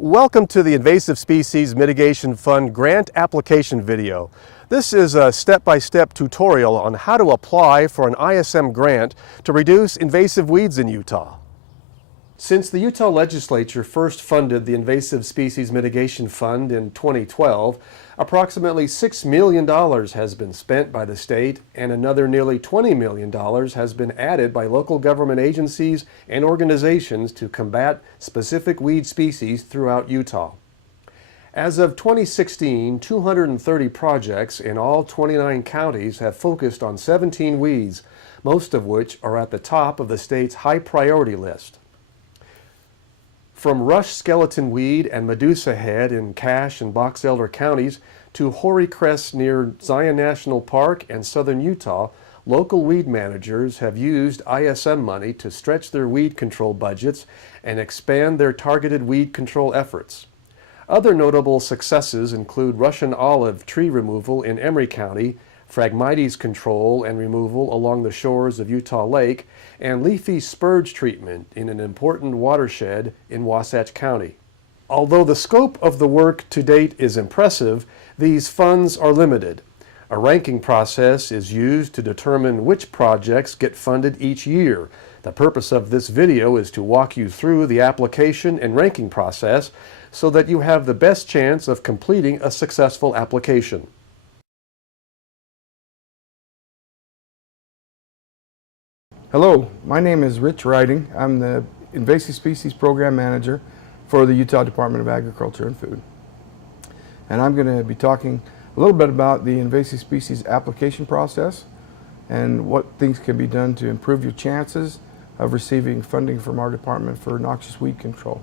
Welcome to the Invasive Species Mitigation Fund grant application video. This is a step-by-step tutorial on how to apply for an ISM grant to reduce invasive weeds in Utah. Since the Utah legislature first funded the Invasive Species Mitigation Fund in 2012, approximately $6 million has been spent by the state and another nearly $20 million has been added by local government agencies and organizations to combat specific weed species throughout Utah. As of 2016, 230 projects in all 29 counties have focused on 17 weeds, most of which are at the top of the state's high priority list. From rush skeleton weed and Medusa head in Cache and Box Elder counties to hoary cress near Zion National Park and southern Utah, local weed managers have used ISM money to stretch their weed control budgets and expand their targeted weed control efforts. Other notable successes include Russian olive tree removal in Emery County, Phragmites control and removal along the shores of Utah Lake, and leafy spurge treatment in an important watershed in Wasatch County. Although the scope of the work to date is impressive, these funds are limited. A ranking process is used to determine which projects get funded each year. The purpose of this video is to walk you through the application and ranking process so that you have the best chance of completing a successful application. Hello, my name is Rich Riding. I'm the Invasive Species Program Manager for the Utah Department of Agriculture and Food. And I'm going to be talking a little bit about the invasive species application process and what things can be done to improve your chances of receiving funding from our department for noxious weed control.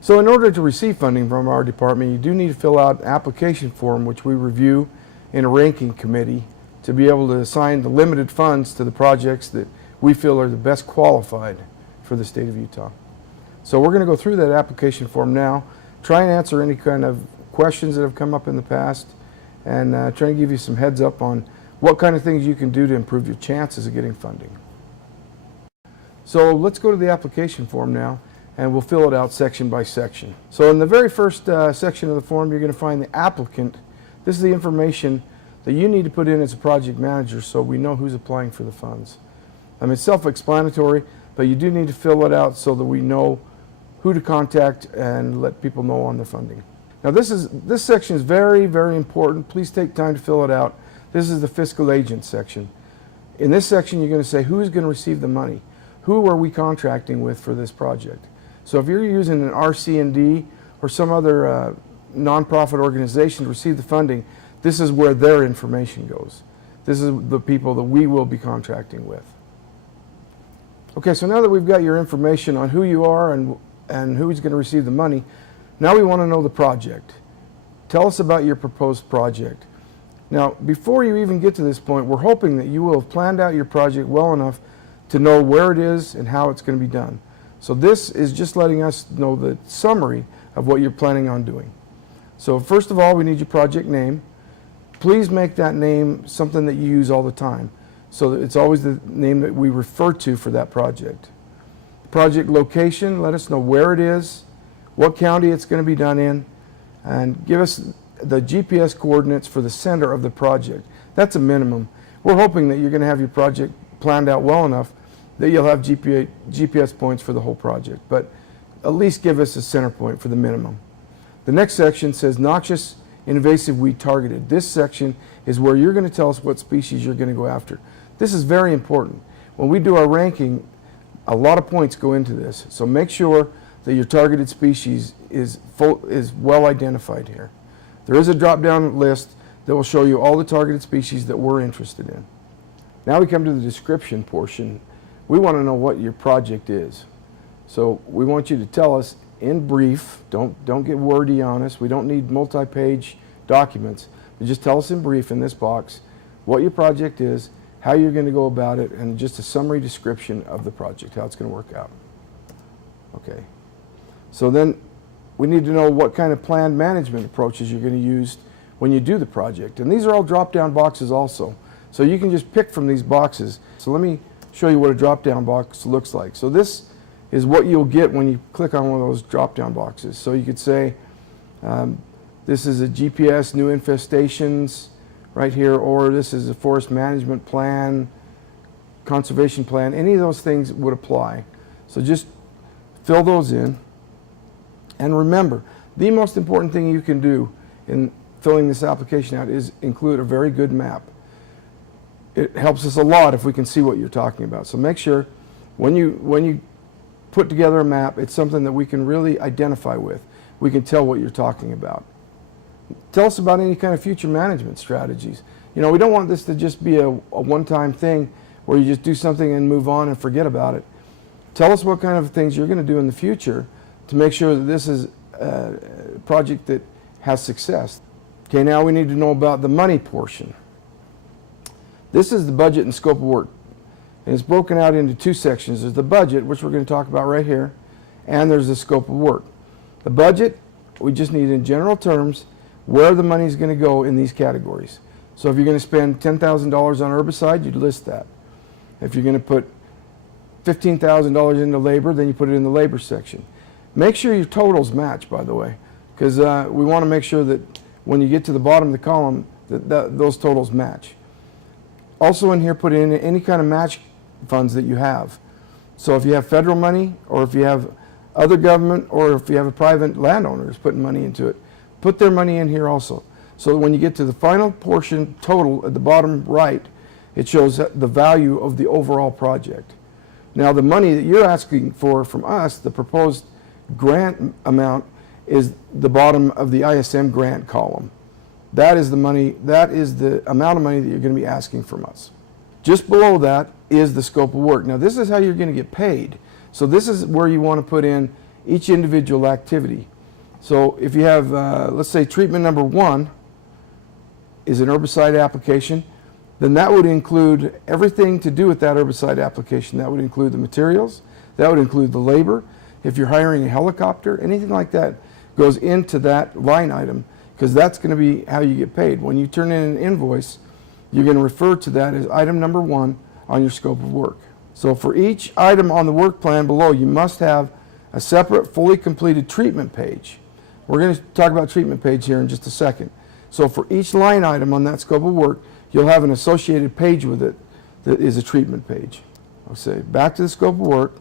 So in order to receive funding from our department, you do need to fill out an application form which we review in a ranking committee to be able to assign the limited funds to the projects that we feel are the best qualified for the state of Utah. So we're going to go through that application form now, try and answer any kind of questions that have come up in the past, and try and give you some heads up on what kind of things you can do to improve your chances of getting funding. So let's go to the application form now, and we'll fill it out section by section. So in the very first section of the form, you're going to find the applicant. This is the information that you need to put in as a project manager so we know who's applying for the funds. I mean, it's self-explanatory, but you do need to fill it out so that we know who to contact and let people know on the funding. Now this section is very, very important. Please take time to fill it out. This is the fiscal agent section. In this section, you're going to say who's going to receive the money. Who are we contracting with for this project? So if you're using an RC&D or some other nonprofit organization to receive the funding, this is where their information goes. This is the people that we will be contracting with. Okay, so now that we've got your information on who you are and who's going to receive the money, now we want to know the project. Tell us about your proposed project. Now, before you even get to this point, we're hoping that you will have planned out your project well enough to know where it is and how it's going to be done. So this is just letting us know the summary of what you're planning on doing. So first of all, we need your project name. Please make that name something that you use all the time, so that it's always the name that we refer to for that project. Project location, let us know where it is, what county it's going to be done in, and give us the GPS coordinates for the center of the project. That's a minimum. We're hoping that you're going to have your project planned out well enough that you'll have GPS points for the whole project, but at least give us a center point for the minimum. The next section says noxious invasive weed targeted. This section is where you're going to tell us what species you're going to go after. This is very important. When we do our ranking, a lot of points go into this. So make sure that your targeted species is well identified here. There is a drop-down list that will show you all the targeted species that we're interested in. Now we come to the description portion. We want to know what your project is. So we want you to tell us in brief. Don't get wordy on us. We don't need multi-page documents. But just tell us in brief in this box what your project is, how you're going to go about it, and just a summary description of the project, how it's going to work out. Okay. So then we need to know what kind of planned management approaches you're going to use when you do the project. And these are all drop-down boxes also. So you can just pick from these boxes. So let me show you what a drop-down box looks like. So this is what you'll get when you click on one of those drop-down boxes. So you could say, this is a GPS, new infestations right here, or this is a forest management plan, conservation plan. Any of those things would apply. So just fill those in. And remember, the most important thing you can do in filling this application out is include a very good map. It helps us a lot if we can see what you're talking about. So make sure when you put together a map, it's something that we can really identify with. We can tell what you're talking about. Tell us about any kind of future management strategies. You know, we don't want this to just be a one-time thing where you just do something and move on and forget about it. Tell us what kind of things you're going to do in the future to make sure that this is a project that has success. Okay, now we need to know about the money portion. This is the budget and scope of work. And it's broken out into two sections. There's the budget, which we're going to talk about right here, and there's the scope of work. The budget, we just need in general terms where the money is going to go in these categories. So if you're going to spend $10,000 on herbicide, you'd list that. If you're going to put $15,000 into labor, then you put it in the labor section. Make sure your totals match, by the way, because we want to make sure that when you get to the bottom of the column, that those totals match. Also in here, put in any kind of match funds that you have. So if you have federal money, or if you have other government, or if you have a private landowner who's putting money into it, put their money in here also. So that when you get to the final portion total at the bottom right, it shows the value of the overall project. Now the money that you're asking for from us, the proposed grant amount, is the bottom of the ISM grant column. That is the money, that is the amount of money that you're going to be asking from us. Just below that is the scope of work. Now this is how you're going to get paid. So this is where you want to put in each individual activity. So if you have, let's say treatment number 1 is an herbicide application, then that would include everything to do with that herbicide application. That would include the materials, that would include the labor. If you're hiring a helicopter, anything like that goes into that line item, because that's going to be how you get paid. When you turn in an invoice, you're going to refer to that as item number 1 on your scope of work. So for each item on the work plan below, you must have a separate, fully completed treatment page. We're going to talk about treatment page here in just a second. So for each line item on that scope of work, you'll have an associated page with it that is a treatment page. I'll say back to the scope of work.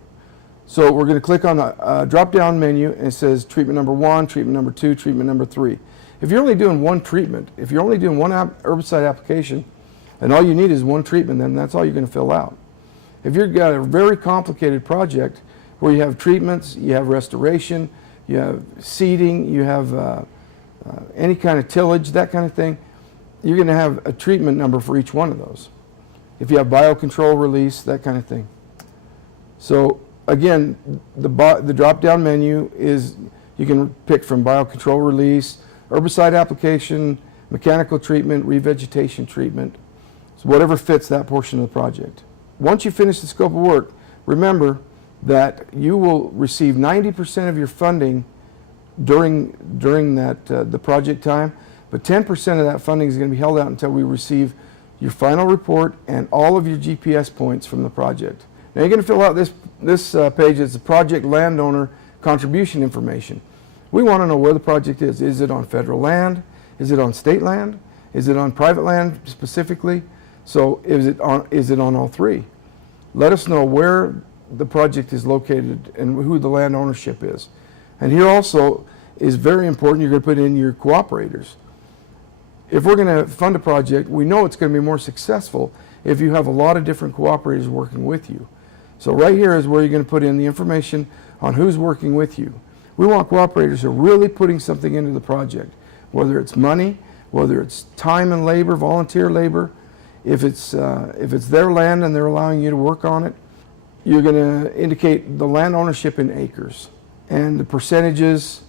So we're going to click on the drop-down menu, and it says treatment number 1, treatment number 2, treatment number 3. If you're only doing one treatment, if you're only doing one herbicide application, and all you need is one treatment, then that's all you're going to fill out. If you've got a very complicated project where you have treatments, you have restoration, you have seeding, you have any kind of tillage, that kind of thing, you're going to have a treatment number for each one of those. If you have biocontrol release, that kind of thing. So again, the drop-down menu is, you can pick from biocontrol release, herbicide application, mechanical treatment, revegetation treatment, so whatever fits that portion of the project. Once you finish the scope of work, remember that you will receive 90% of your funding during that the project time, but 10% of that funding is going to be held out until we receive your final report and all of your GPS points from the project. Now you're going to fill out this page. It's the project landowner contribution information. We want to know where the project is. Is it on federal land? Is it on state land? Is it on private land specifically? So is it on all three? Let us know where the project is located and who the land ownership is. And here also is very important, you're going to put in your cooperators. If we're going to fund a project, we know it's going to be more successful if you have a lot of different cooperators working with you. So right here is where you're going to put in the information on who's working with you. We want cooperators who are really putting something into the project, whether it's money, whether it's time and labor, volunteer labor. If it's their land and they're allowing you to work on it, you're going to indicate the land ownership in acres and the percentages,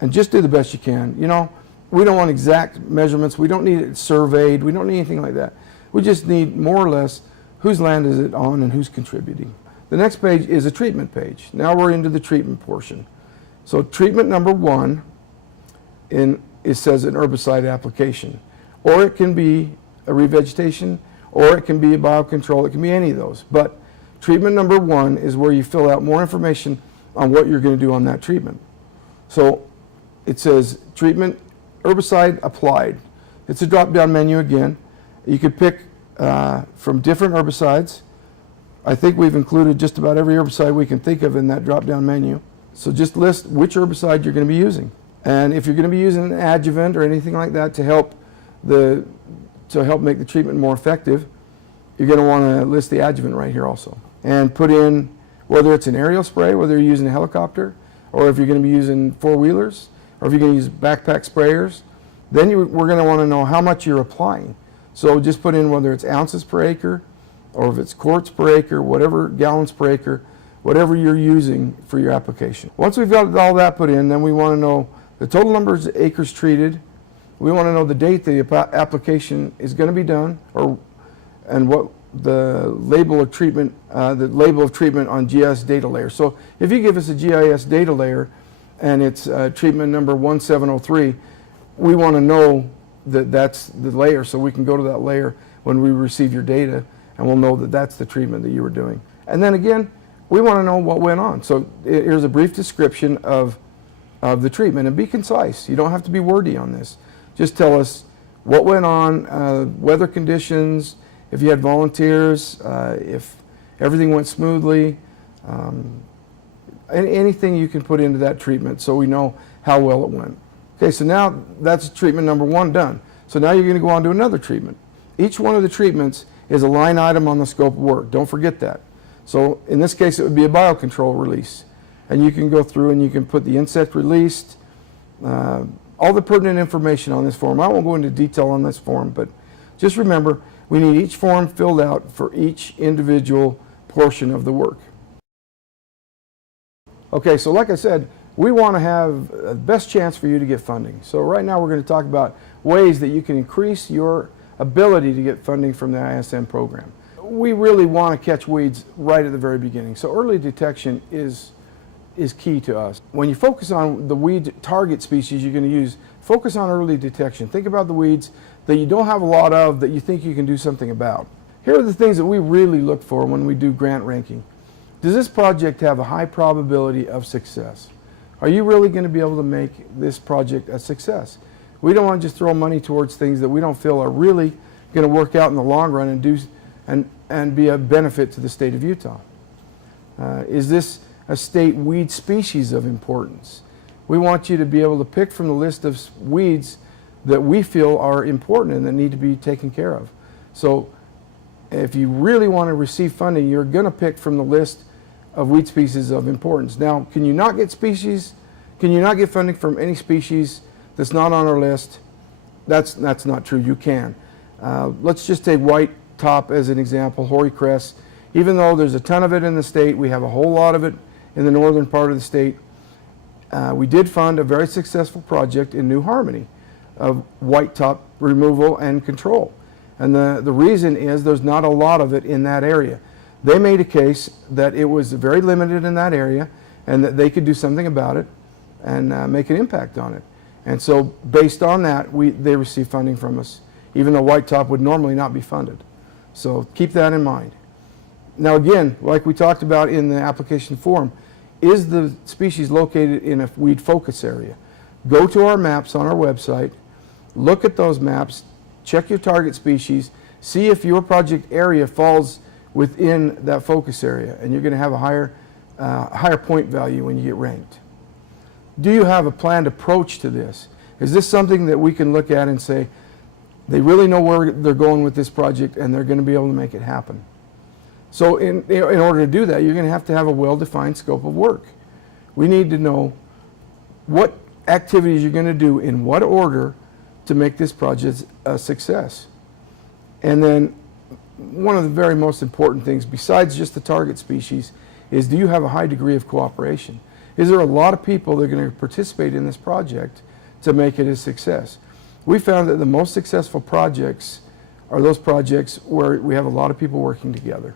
and just do the best you can. You know, we don't want exact measurements. We don't need it surveyed. We don't need anything like that. We just need more or less whose land is it on and who's contributing. The next page is a treatment page. Now we're into the treatment portion. So treatment number 1, it says an herbicide application, or it can be a revegetation, or it can be a biocontrol. It can be any of those. But Treatment number 1 is where you fill out more information on what you're going to do on that treatment. So it says treatment herbicide applied. It's a drop-down menu again. You could pick from different herbicides. I think we've included just about every herbicide we can think of in that drop-down menu. So just list which herbicide you're going to be using. And if you're going to be using an adjuvant or anything like that to help make the treatment more effective, you're going to want to list the adjuvant right here also. And put in whether it's an aerial spray, whether you're using a helicopter, or if you're going to be using four-wheelers, or if you're going to use backpack sprayers. Then we're going to want to know how much you're applying. So just put in whether it's ounces per acre, or if it's quarts per acre, whatever, gallons per acre, whatever you're using for your application. Once we've got all that put in, then we want to know the total number of acres treated. We want to know the date the application is going to be done, and what the label of treatment on GIS data layer. So if you give us a GIS data layer and it's treatment number 1703, we want to know that that's the layer, so we can go to that layer when we receive your data, and we'll know that that's the treatment that you were doing. And then again, we want to know what went on. So here's a brief description of the treatment, and be concise. You don't have to be wordy on this. Just tell us what went on, weather conditions, if you had volunteers, if everything went smoothly, anything you can put into that treatment so we know how well it went. Okay, so now that's treatment number 1 done. So now you're going to go on to another treatment. Each one of the treatments is a line item on the scope of work. Don't forget that. So in this case, it would be a biocontrol release. And you can go through and you can put the insect released, all the pertinent information on this form. I won't go into detail on this form, but just remember, we need each form filled out for each individual portion of the work. Okay, so like I said, we want to have the best chance for you to get funding. So right now we're going to talk about ways that you can increase your ability to get funding from the ISM program. We really want to catch weeds right at the very beginning. So early detection is key to us. When you focus on the weed target species you're going to use, focus on early detection. Think about the weeds that you don't have a lot of that you think you can do something about. Here are the things that we really look for when we do grant ranking. Does this project have a high probability of success? Are you really going to be able to make this project a success? We don't want to just throw money towards things that we don't feel are really going to work out in the long run and be a benefit to the state of Utah. Is this a state weed species of importance? We want you to be able to pick from the list of weeds that we feel are important and that need to be taken care of. So if you really want to receive funding, you're going to pick from the list of weed species of importance. Now, can you not get funding from any species that's not on our list? That's not true. You can. Let's just take white top as an example, hoary cress. Even though there's a ton of it in the state, we have a whole lot of it in the northern part of the state. We did fund a very successful project in New Harmony of white top removal and control. And the reason is there's not a lot of it in that area. They made a case that it was very limited in that area and that they could do something about it and make an impact on it. And so based on that, they received funding from us, even though white top would normally not be funded. So keep that in mind. Now again, like we talked about in the application form, is the species located in a weed focus area? Go to our maps on our website, look at those maps, check your target species, see if your project area falls within that focus area, and you're going to have a higher point value when you get ranked. Do you have a planned approach to this? Is this something that we can look at and say, they really know where they're going with this project and they're going to be able to make it happen? So in order to do that, you're going to have a well-defined scope of work. We need to know what activities you're going to do in what order to make this project a success. And then one of the very most important things, besides just the target species, is do you have a high degree of cooperation? Is there a lot of people that are going to participate in this project to make it a success? We found that the most successful projects are those projects where we have a lot of people working together.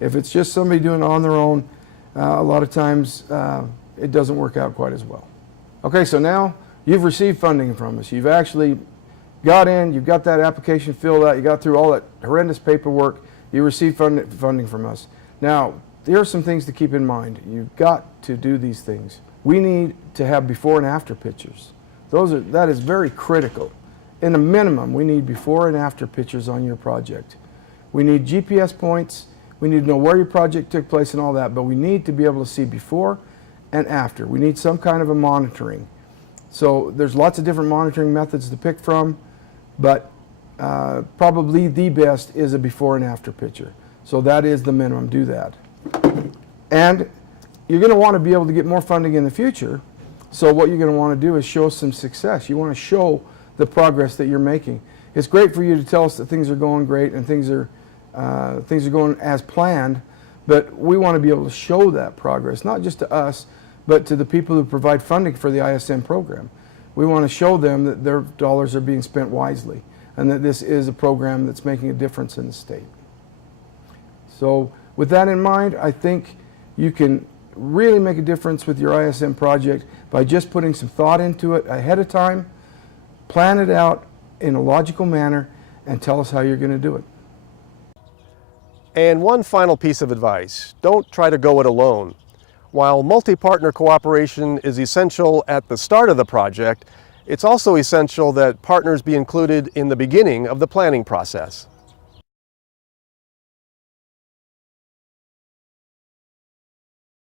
If it's just somebody doing it on their own, a lot of times it doesn't work out quite as well. Okay, so now you've received funding from us. You've actually got in, you've got that application filled out, you got through all that horrendous paperwork, you received funding from us. Now, there are some things to keep in mind. You've got to do these things. We need to have before and after pictures. That is very critical. In a minimum, we need before and after pictures on your project. We need GPS points. We need to know where your project took place and all that, but we need to be able to see before and after. We need some kind of a monitoring. So there's lots of different monitoring methods to pick from, but probably the best is a before and after picture. So that is the minimum. Do that. And you're going to want to be able to get more funding in the future. So what you're going to want to do is show some success. You want to show the progress that you're making. It's great for you to tell us that things are going great and things are going as planned, but we want to be able to show that progress, not just to us, but to the people who provide funding for the ISM program. We want to show them that their dollars are being spent wisely and that this is a program that's making a difference in the state. So with that in mind, I think you can really make a difference with your ISM project by just putting some thought into it ahead of time, plan it out in a logical manner, and tell us how you're going to do it. And one final piece of advice: don't try to go it alone. While multi-partner cooperation is essential at the start of the project, it's also essential that partners be included in the beginning of the planning process.